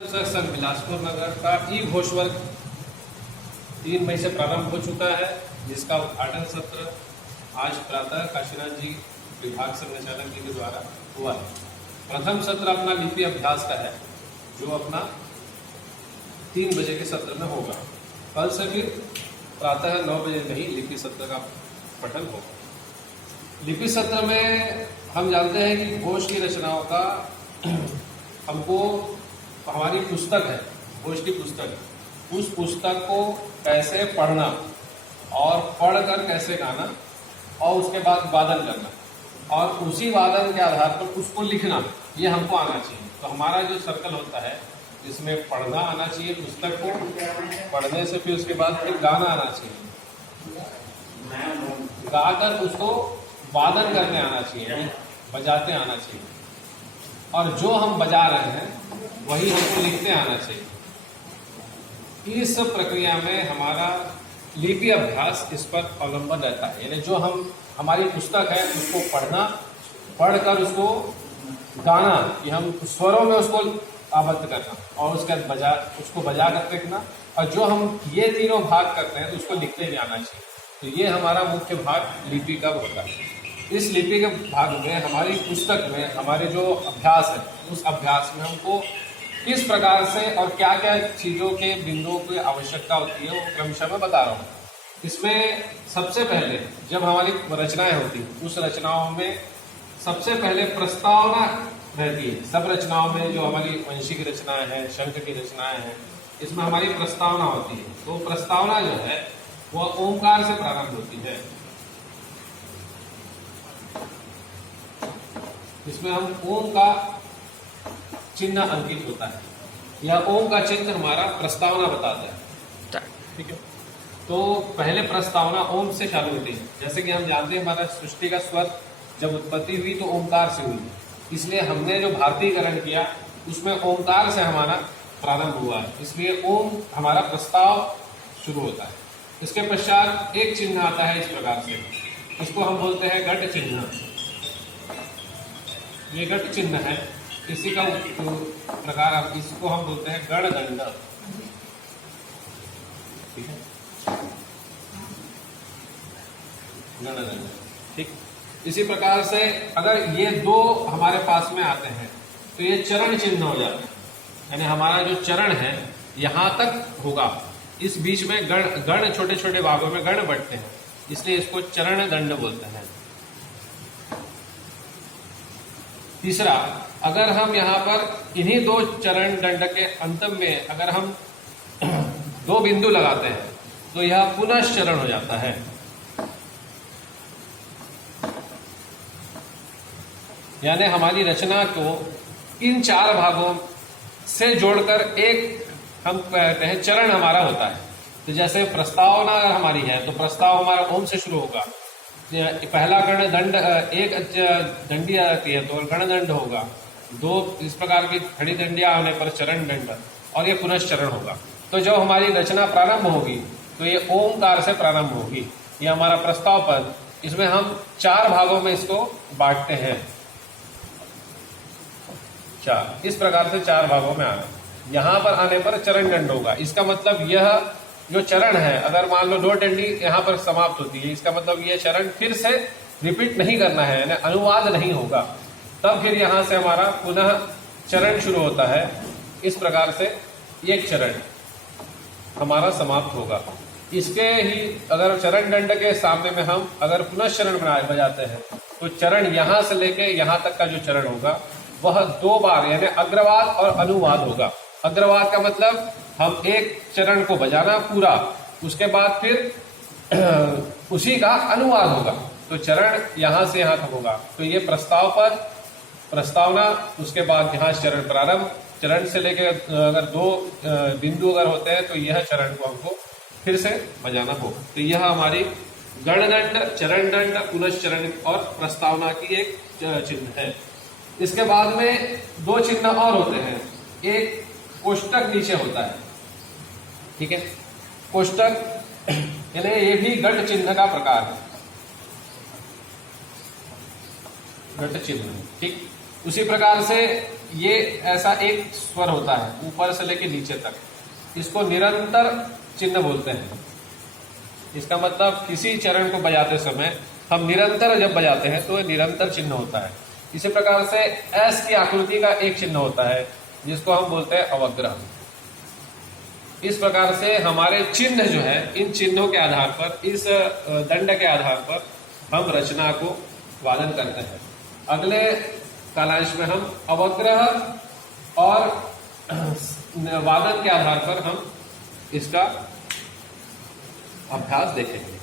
Sir Bilaspur नगर का ई घोष वर्ग 3 मई से प्रारंभ हो चुका है, जिसका उद्घाटन सत्र आज प्रातः काशीनाथ जी विभाग संचालक जी के द्वारा हुआ है। प्रथम सत्र अपना लिपि अभ्यास का है, जो अपना 3 बजे के सत्र में होगा। कल से फिर प्रातः 9 बजे में ही लिपि सत्र का पठन होगा। लिपि सत्र में हम जानते हैं कि घोष की रचनाओं का हमको हमारी पुस्तक है, घोष की पुस्तक, उस पुस्तक को कैसे पढ़ना और पढ़कर कैसे गाना और उसके बाद वादन करना और उसी वादन के आधार पर उसको लिखना, ये हमको आना चाहिए। तो हमारा जो सर्कल होता है, इसमें पढ़ना आना चाहिए पुस्तक को, पढ़ने से फिर उसके बाद फिर गाना आना चाहिए, गाकर उसको वादन करने आना चाहिए, बजाते आना चाहिए, और जो हम बजा रहे हैं वही हमको लिखते आना चाहिए। इस प्रक्रिया में हमारा लिपि अभ्यास इस पर अवलंबन रहता है, यानी जो हमारी पुस्तक है उसको पढ़ना, पढ़कर उसको गाना, कि हम स्वरों में उसको आबद्ध करना और उसके बाद उसको बजा कर देखना, और जो हम ये तीनों भाग करते हैं तो उसको लिखते भी आना चाहिए। तो ये हमारा मुख्य भाग लिपि का होता है। इस लिपि के भाग में हमारी पुस्तक में हमारे जो अभ्यास है, उस अभ्यास में हमको किस प्रकार से और क्या क्या चीज़ों के बिंदुओं की आवश्यकता होती है, वो क्रमशः मैं बता रहा हूँ। इसमें सबसे पहले जब हमारी रचनाएं होती हैं, उस रचनाओं में सबसे पहले प्रस्तावना रहती है। सब रचनाओं में जो हमारी वंशी की रचनाएं हैं, शंख की रचनाएं हैं, इसमें हमारी प्रस्तावना होती है। तो प्रस्तावना जो है वह ओंकार से प्रारंभ होती है। इसमें हम ओम का चिन्ह अंकित होता है, यह ओम का चिन्ह हमारा प्रस्तावना बताता है। ठीक है, तो पहले प्रस्तावना ओम से चालू होती है। जैसे कि हम जानते हैं हमारा सृष्टि का स्वर जब उत्पत्ति हुई तो ओंकार से हुई, इसलिए हमने जो भारतीयकरण किया उसमें ओंकार से हमारा प्रारंभ हुआ है, इसलिए ओम हमारा प्रस्ताव शुरू होता है। इसके पश्चात एक चिन्ह आता है इस प्रकार से, इसको हम बोलते हैं घट चिन्ह। ये घट चिन्ह है, इसी का प्रकार इसको हम बोलते हैं गणदंड। ठीक है, गणदंड। ठीक, इसी प्रकार से अगर ये दो हमारे पास में आते हैं तो ये चरण चिन्ह हो जाते हैं, यानी हमारा जो चरण है यहां तक होगा। इस बीच में गण छोटे छोटे भागों में गण बढ़ते हैं, इसलिए इसको चरण दंड बोलते हैं। तीसरा, अगर हम यहाँ पर इन्हीं दो चरण दंड के अंत में अगर हम 2 बिंदु लगाते हैं तो यह पुनश्चरण हो जाता है। यानी हमारी रचना को इन 4 भागों से जोड़कर एक हम कहते हैं चरण हमारा होता है। तो जैसे प्रस्तावना अगर हमारी है तो प्रस्ताव हमारा ओम से शुरू होगा। पहला गण दंड, एक दंडी आती है तो गणदंड होगा, 2 इस प्रकार की खड़ी दंडियां होने पर चरण दंड, और ये पुनश्चरण होगा। तो जब हमारी रचना प्रारंभ होगी तो ये ओमकार से प्रारंभ होगी। ये हमारा प्रस्ताव पद, इसमें हम 4 भागों में इसको बांटते हैं। 4 इस प्रकार से 4 भागों में आना। यहाँ पर आने पर चरण दंड होगा। इसका मतलब यह जो चरण है, अगर मान लो 2 डंडी यहाँ पर समाप्त होती है, इसका मतलब ये चरण फिर से रिपीट नहीं करना है, यानी अनुवाद नहीं होगा। तब फिर यहाँ से हमारा पुनः चरण शुरू होता है। इस प्रकार से एक चरण हमारा समाप्त होगा। इसके ही अगर चरण दंड के सामने में हम अगर पुनश्चरण बजाते हैं तो चरण यहाँ से लेके यहाँ तक का जो चरण होगा वह 2 बार, यानी अग्रवाद और अनुवाद होगा। अग्रवाद का मतलब हम एक चरण को बजाना पूरा, उसके बाद फिर उसी का अनुवाद होगा। तो चरण यहाँ से यहाँ तक होगा। तो ये प्रस्ताव पर प्रस्तावना, उसके बाद यहाँ चरण प्रारंभ, चरण से लेकर अगर 2 बिंदु अगर होते हैं तो यह चरण को हमको फिर से बजाना होगा। तो यह हमारी गणदंड, चरण दंड, पुनश्चरण और प्रस्तावना की एक चिन्ह है। इसके बाद में 2 चिन्ह और होते हैं। एक कोष्टक नीचे होता है। ठीक है, कोष्टक यानी ये भी घट चिन्ह का प्रकार है, घट चिन्ह। ठीक, उसी प्रकार से ये ऐसा एक स्वर होता है ऊपर से लेके नीचे तक, इसको निरंतर चिन्ह बोलते हैं। इसका मतलब किसी चरण को बजाते समय हम निरंतर जब बजाते हैं तो ये निरंतर चिन्ह होता है। इसी प्रकार से एस की आकृति का एक चिन्ह होता है जिसको हम बोलते हैं अवग्रह। इस प्रकार से हमारे चिन्ह जो है, इन चिन्हों के आधार पर, इस दंड के आधार पर हम रचना को वादन करते हैं। अगले कालांश में हम अवग्रह और वादन के आधार पर हम इसका अभ्यास देखेंगे।